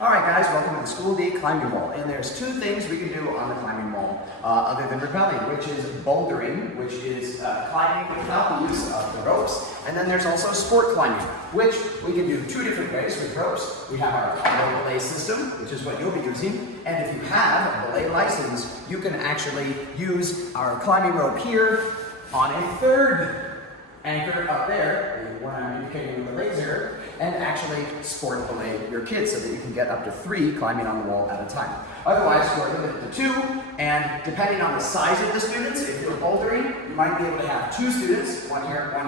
Alright guys, welcome to the School D climbing wall. And there's two things we can do on the climbing wall other than rappelling, which is bouldering, which is climbing without the use of the ropes. And then there's also sport climbing, which we can do two different ways with ropes. We have our belay system, which is what you'll be using. And if you have a belay license, you can actually use our climbing rope here on a third anchor up there, the one I'm indicating with the laser, and actually sport belay your kids so that you can get up to 3 climbing on the wall at a time. Otherwise, you're limited to 2, and depending on the size of the students, if you're bouldering, you might be able to have 2 students, one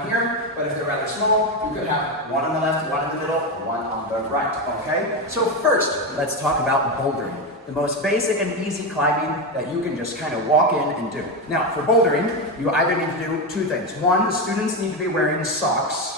here, but if they're rather small, you could have one on the left, one in the middle, one on the right, okay? So first, let's talk about bouldering. The most basic and easy climbing that you can just kind of walk in and do. Now, for bouldering, you either need to do 2 things. 1, the students need to be wearing socks,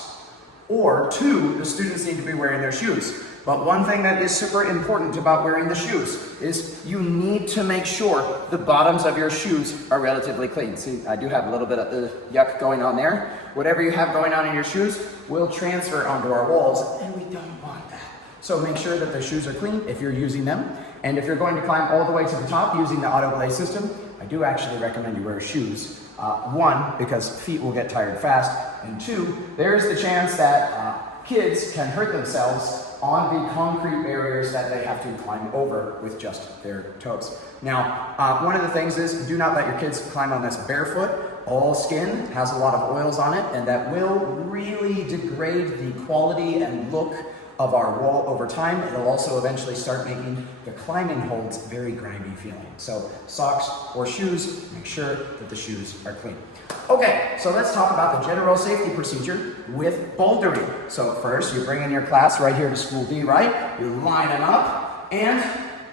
or 2, the students need to be wearing their shoes. But one thing that is super important about wearing the shoes is you need to make sure the bottoms of your shoes are relatively clean. See, I do have a little bit of the yuck going on there. Whatever you have going on in your shoes will transfer onto our walls, and we don't want that. So make sure that the shoes are clean if you're using them. And if you're going to climb all the way to the top using the auto belay system, I do actually recommend you wear shoes. 1, because feet will get tired fast, and 2, there's the chance that kids can hurt themselves on the concrete barriers that they have to climb over with just their toes. Now, one of the things is do not let your kids climb on this barefoot. All skin has a lot of oils on it, and that will really degrade the quality and look of our wall over time. It'll also eventually start making the climbing holds very grimy feeling. So socks or shoes, make sure that the shoes are clean. Okay, so let's talk about the general safety procedure with bouldering. So first, you bring in your class right here to School D, right? You line them up, and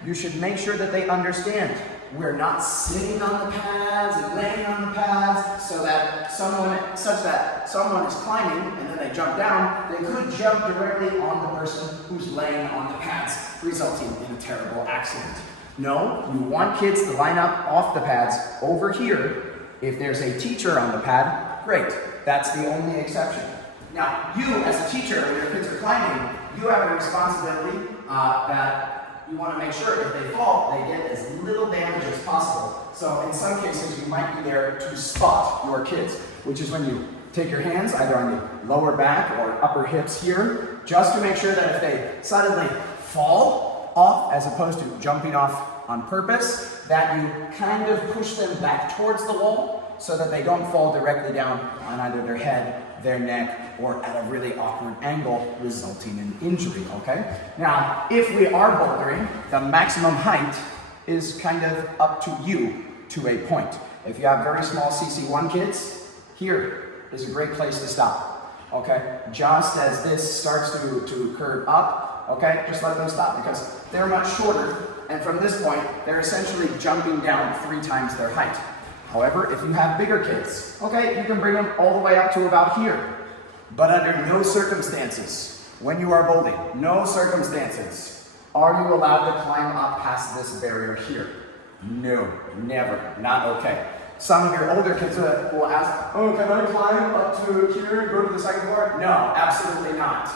you should make sure that they understand we're not sitting on the pads and laying on the pads such that someone is climbing and then they jump down, they could jump directly on the person who's laying on the pads, resulting in a terrible accident. No, you want kids to line up off the pads over here. If there's a teacher on the pad, great. That's the only exception. Now, you as a teacher, when your kids are climbing, you have a responsibility that you want to make sure if they fall, they get as little damage as possible. So in some cases, you might be there to spot your kids, which is when you take your hands either on the lower back or upper hips here, just to make sure that if they suddenly fall off, as opposed to jumping off on purpose, that you kind of push them back towards the wall so that they don't fall directly down on either their head, their neck, or at a really awkward angle, resulting in injury, okay? Now, if we are bouldering, the maximum height is kind of up to you to a point. If you have very small CC1 kids, here is a great place to stop, okay? Just as this starts to curve up, okay, just let them stop because they're much shorter, and from this point, they're essentially jumping down 3 times their height. However, if you have bigger kids, okay, you can bring them all the way up to about here. But under no circumstances, when you are bouldering, no circumstances, are you allowed to climb up past this barrier here. No, never, not okay. Some of your older kids will ask, oh, can I climb up to here and go to the 2nd floor? No, absolutely not.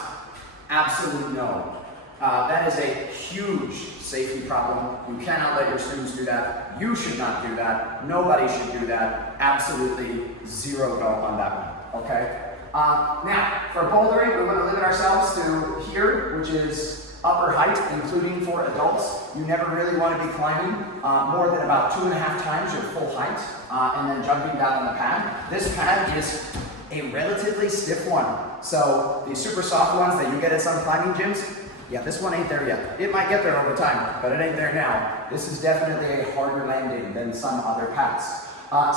Absolutely no. That is a huge safety problem. You cannot let your students do that. You should not do that. Nobody should do that. Absolutely zero go on that one, okay? Now, for bouldering, we want to limit ourselves to here, which is upper height, including for adults. You never really want to be climbing more than about 2.5 times your full height, and then jumping down on the pad. This pad is a relatively stiff one. So the super soft ones that you get at some climbing gyms, yeah, this one ain't there yet. It might get there over time, but it ain't there now. This is definitely a harder landing than some other pads.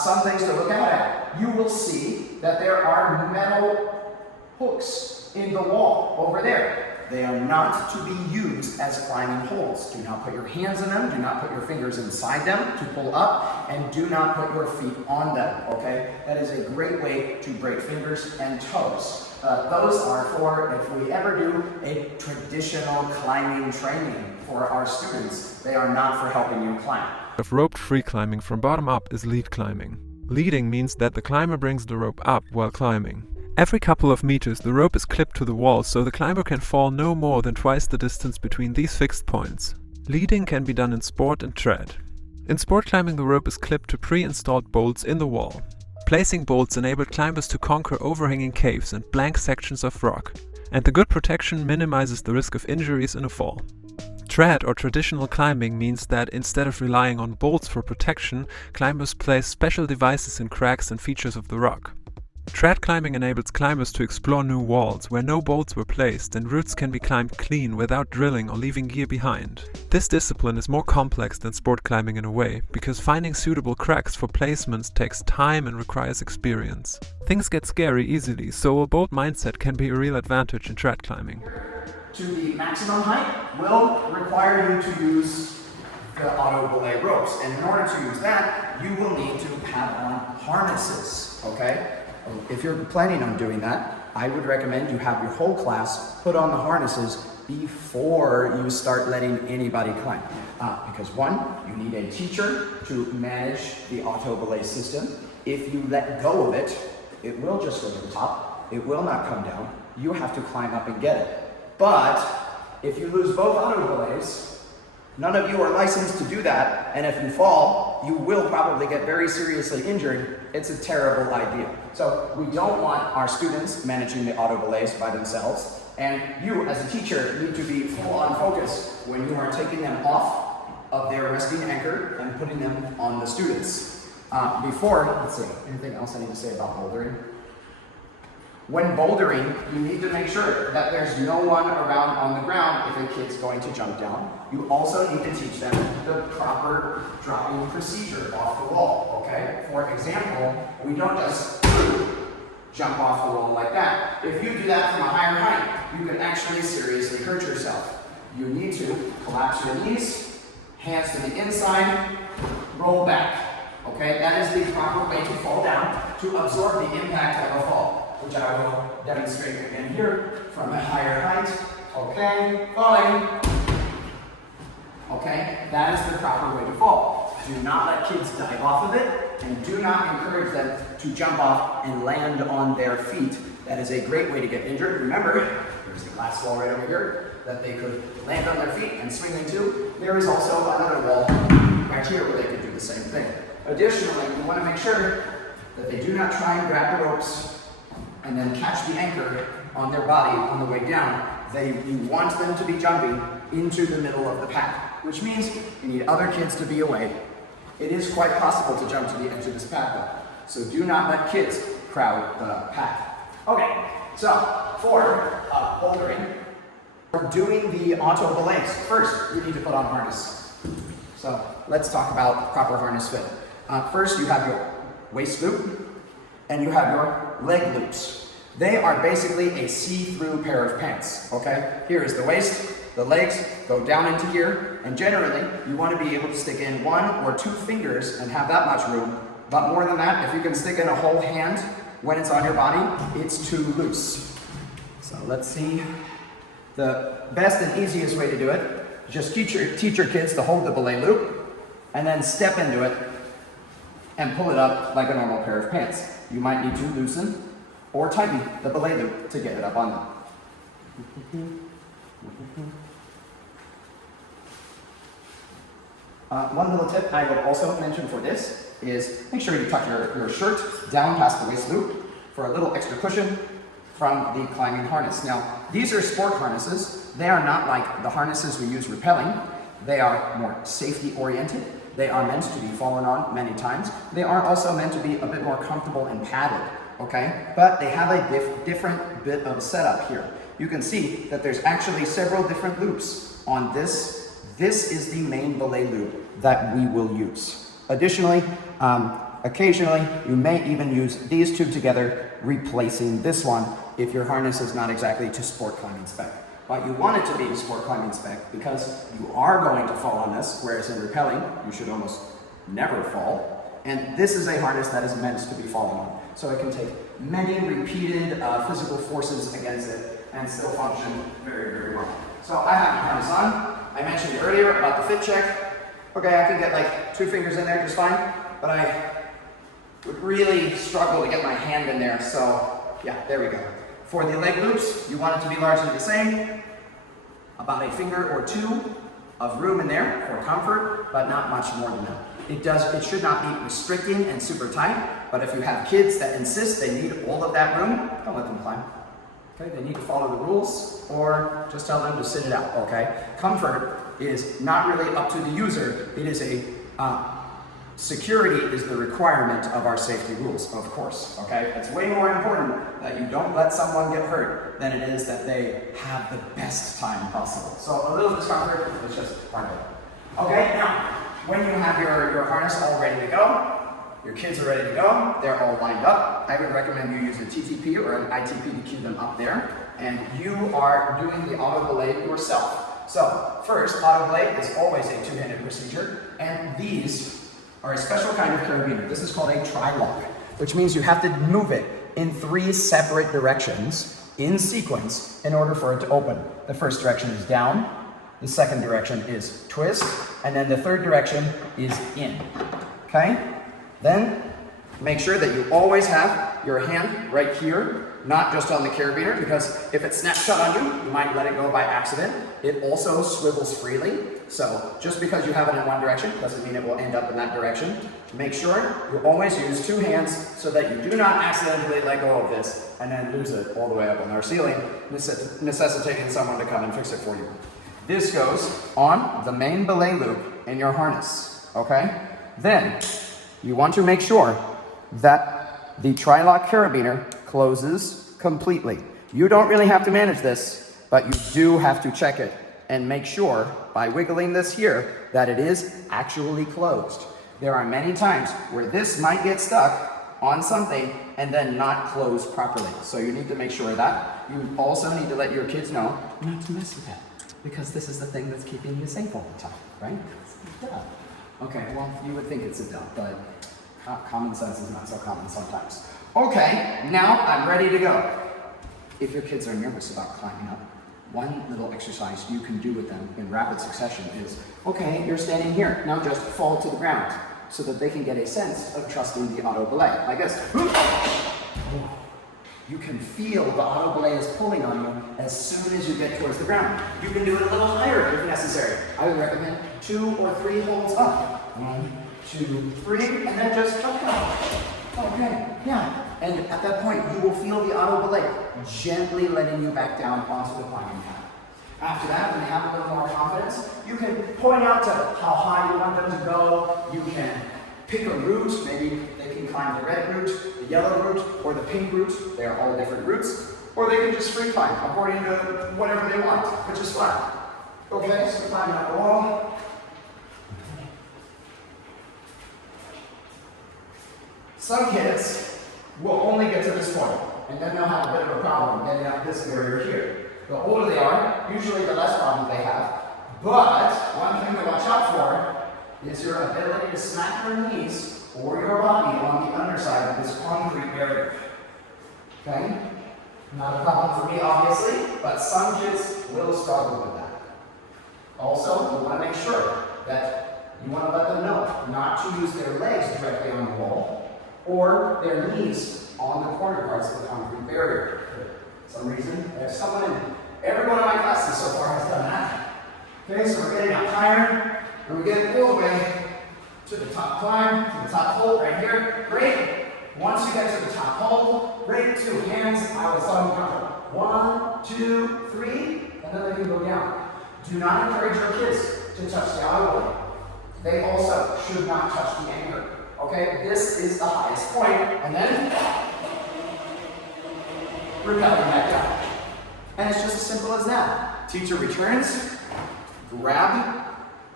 Some things to look out at. You will see that there are metal hooks in the wall over there. They are not to be used as climbing holds. Do not put your hands in them, do not put your fingers inside them to pull up, and do not put your feet on them, okay? That is a great way to break fingers and toes. Those are for if we ever do a traditional climbing training for our students. They are not for helping you climb. Of roped free climbing from bottom up is lead climbing. Leading means that the climber brings the rope up while climbing. Every couple of meters the rope is clipped to the wall so the climber can fall no more than twice the distance between these fixed points. Leading can be done in sport and trad. In sport climbing the rope is clipped to pre-installed bolts in the wall. Placing bolts enabled climbers to conquer overhanging caves and blank sections of rock, and the good protection minimizes the risk of injuries in a fall. Trad or traditional climbing means that instead of relying on bolts for protection, climbers place special devices in cracks and features of the rock. Trad climbing enables climbers to explore new walls where no bolts were placed and routes can be climbed clean without drilling or leaving gear behind. This discipline is more complex than sport climbing in a way, because finding suitable cracks for placements takes time and requires experience. Things get scary easily, so a bold mindset can be a real advantage in trad climbing. To the maximum height will require you to use the auto belay ropes, and in order to use that, you will need to have on harnesses, okay? If you're planning on doing that, I would recommend you have your whole class put on the harnesses before you start letting anybody climb. Because one, you need a teacher to manage the auto belay system. If you let go of it, it will just go to the top. It will not come down. You have to climb up and get it. But if you lose both auto belays, none of you are licensed to do that, and if you fall, you will probably get very seriously injured. It's a terrible idea. So we don't want our students managing the auto belays by themselves, and you as a teacher need to be full on focus when you are taking them off of their resting anchor and putting them on the students. Let's see, anything else I need to say about bouldering? When bouldering, you need to make sure that there's no one around on the ground if a kid's going to jump down. You also need to teach them the proper dropping procedure off the wall, okay? For example, we don't just jump off the wall like that. If you do that from a higher height, you can actually seriously hurt yourself. You need to collapse your knees, hands to the inside, roll back, okay? That is the proper way to fall down to absorb the impact of a fall, which I will demonstrate again here from a higher height. Okay, falling. Okay, that is the proper way to fall. Do not let kids dive off of it, and do not encourage them to jump off and land on their feet. That is a great way to get injured. Remember, there's a glass wall right over here that they could land on their feet and swing into. There is also another wall right here where they could do the same thing. Additionally, you want to make sure that they do not try and grab the ropes and then catch the anchor on their body on the way down. You want them to be jumping into the middle of the path, which means you need other kids to be away. It is quite possible to jump to the edge of this path though, so do not let kids crowd the path. Okay, so for bouldering, for doing the auto belays, first you need to put on harness. So let's talk about proper harness fit. First you have your waist loop, and you have your leg loops. They are basically a see-through pair of pants, okay? Here is the waist, the legs go down into here, and generally, you want to be able to stick in 1 or 2 fingers and have that much room, but more than that, if you can stick in a whole hand when it's on your body, it's too loose. So let's see. The best and easiest way to do it, just teach your kids to hold the belay loop, and then step into it, and pull it up like a normal pair of pants. You might need to loosen or tighten the belay loop to get it up on them. One little tip I would also mention for this is make sure you tuck your shirt down past the waist loop for a little extra cushion from the climbing harness. Now, these are sport harnesses. They are not like the harnesses we use rappelling. They are more safety oriented. They are meant to be fallen on many times. They are also meant to be a bit more comfortable and padded, okay? But they have a different bit of setup here. You can see that there's actually several different loops on this. This is the main belay loop that we will use. Additionally, occasionally, you may even use these two together, replacing this one if your harness is not exactly to sport climbing spec. But you want it to be to sport climbing spec because you are going to fall on this, whereas in rappelling, you should almost never fall. And this is a harness that is meant to be fallen on. So it can take many repeated physical forces against it and still function very, very well. So I have the harness on. I mentioned earlier about the fit check. Okay, I can get like 2 fingers in there just fine, but I would really struggle to get my hand in there, so Yeah, there we go. For the leg loops, you want it to be largely the same. About a finger or two of room in there for comfort, but not much more than that. It should not be restricting and super tight, but if you have kids that insist they need all of that room, don't let them climb. Okay, they need to follow the rules, or just tell them to sit it out, okay? Comfort is not really up to the user. It is security is the requirement of our safety rules, of course, okay? It's way more important that you don't let someone get hurt than it is that they have the best time possible. So a little discomfort is just part of it. Okay, now, when you have your harness all ready to go, your kids are ready to go, they're all lined up, I would recommend you use a TTP or an ITP to cue them up there, and you are doing the auto belay yourself. So, first, auto belay is always a two-handed procedure, and these are a special kind of carabiner. This is called a tri-lock, which means you have to move it in 3 separate directions in sequence in order for it to open. The first direction is down, the second direction is twist, and then the third direction is in. Okay? Then make sure that you always have your hand right here, not just on the carabiner, because if it snaps shut on you, you might let it go by accident. It also swivels freely, so just because you have it in one direction doesn't mean it will end up in that direction. Make sure you always use 2 hands so that you do not accidentally let go of this and then lose it all the way up on our ceiling, necessitating someone to come and fix it for you. This goes on the main belay loop in your harness, okay? Then you want to make sure that the tri-lock carabiner closes completely. You don't really have to manage this, but you do have to check it and make sure by wiggling this here that it is actually closed. There are many times where this might get stuck on something and then not close properly. So you need to make sure of that. You also need to let your kids know not to mess with that, because this is the thing that's keeping you safe all the time, right? It's a duh. Okay, well, you would think it's a duh, but common sense is not so common sometimes. Okay, now I'm ready to go. If your kids are nervous about climbing up, one little exercise you can do with them in rapid succession is, okay, you're standing here, now just fall to the ground so that they can get a sense of trusting the auto belay. Like this. You can feel the auto belay is pulling on you as soon as you get towards the ground. You can do it a little higher if necessary. I would recommend 2 or 3 holds up. 1, 2, 3, and then just jump down. Okay, yeah. And at that point, you will feel the auto belay gently letting you back down onto the climbing path. After that, when you have a little more confidence, you can point out to how high you want them to go. You can pick a route. Maybe they can climb the red route, the yellow route, or the pink route. They are all different routes. Or they can just free climb according to whatever they want, which is fine. Okay, so climb up the wall. Some kids will only get to this point, and then they'll have a bit of a problem getting up this area here. The older they are, usually the less problem they have. But one thing to watch out for is your ability to smack your knees or your body on the underside of this concrete barrier. Okay? Not a problem for me, obviously, but some kids will struggle with that. Also, you want to make sure that you want to let them know not to use their legs directly on the wall or their knees on the corner parts of the concrete barrier. For some reason, there's someone in every one of my classes so far has done that. Okay, so we're getting up higher, and we get all the way to the top climb, to the top hold right here. Great. Once you get to the top hold, great, 2 hands, I will suddenly count 1, 2, 3, and then they can go down. Do not encourage your kids to touch the auto belay. They also should not touch the anchor. Okay, this is the highest point, and then repelling back down. And it's just as simple as that. Teacher returns, grab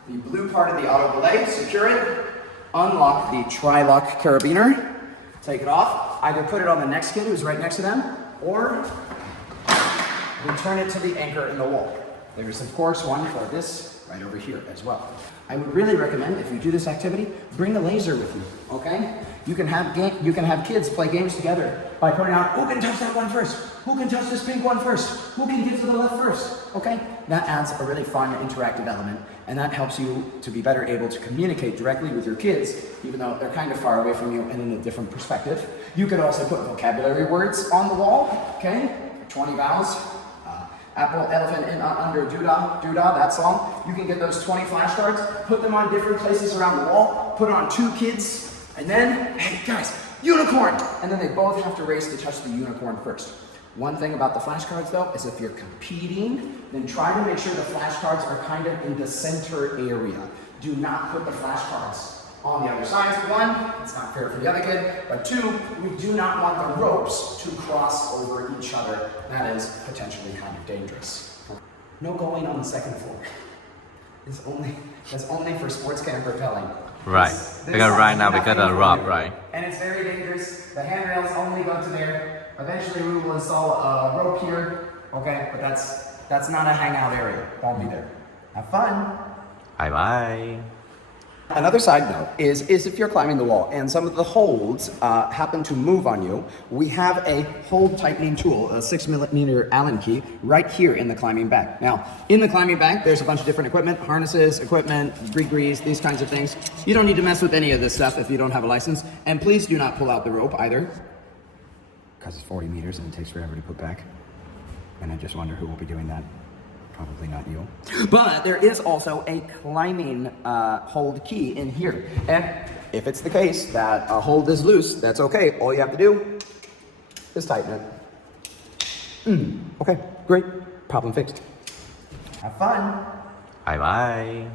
the blue part of the auto belay, secure it, unlock the tri-lock carabiner, take it off, either put it on the next kid who's right next to them, or return it to the anchor in the wall. There's of course one for this right over here as well. I would really recommend, if you do this activity, bring a laser with you, okay? You can have kids play games together by pointing out, who can touch that one first? Who can touch this pink one first? Who can get to the left first? Okay? That adds a really fun interactive element, and that helps you to be better able to communicate directly with your kids, even though they're kind of far away from you and in a different perspective. You could also put vocabulary words on the wall, okay? 20 vowels. Apple, elephant, in, under, doodah, that song. You can get those 20 flashcards, put them on different places around the wall, put it on 2 kids, and then, hey guys, unicorn! And then they both have to race to touch the unicorn first. One thing about the flashcards though, is if you're competing, then try to make sure the flashcards are kind of in the center area. Do not put the flashcards on the other sides. 1, it's not fair for the other kid, but 2, we do not want the ropes to cross over each other. That is potentially kind of dangerous. No going on the 2nd floor. It's only for sports camp rappelling. Right. Because right now we got a rope, right? And it's very dangerous. The handrails only go to there. Eventually we will install a rope here. Okay, but that's not a hangout area. Don't be there. Have fun. Bye bye. Another side note is if you're climbing the wall and some of the holds happen to move on you, we have a hold tightening tool, a 6mm Allen key, right here in the climbing bag. Now, in the climbing bag, there's a bunch of different equipment, harnesses, equipment, grease, these kinds of things. You don't need to mess with any of this stuff if you don't have a license. And please do not pull out the rope either, because it's 40 meters and it takes forever to put back. And I just wonder who will be doing that. Probably not you. But there is also a climbing hold key in here. And if it's the case that a hold is loose, that's okay. All you have to do is tighten it. Okay, great. Problem fixed. Have fun. Bye bye.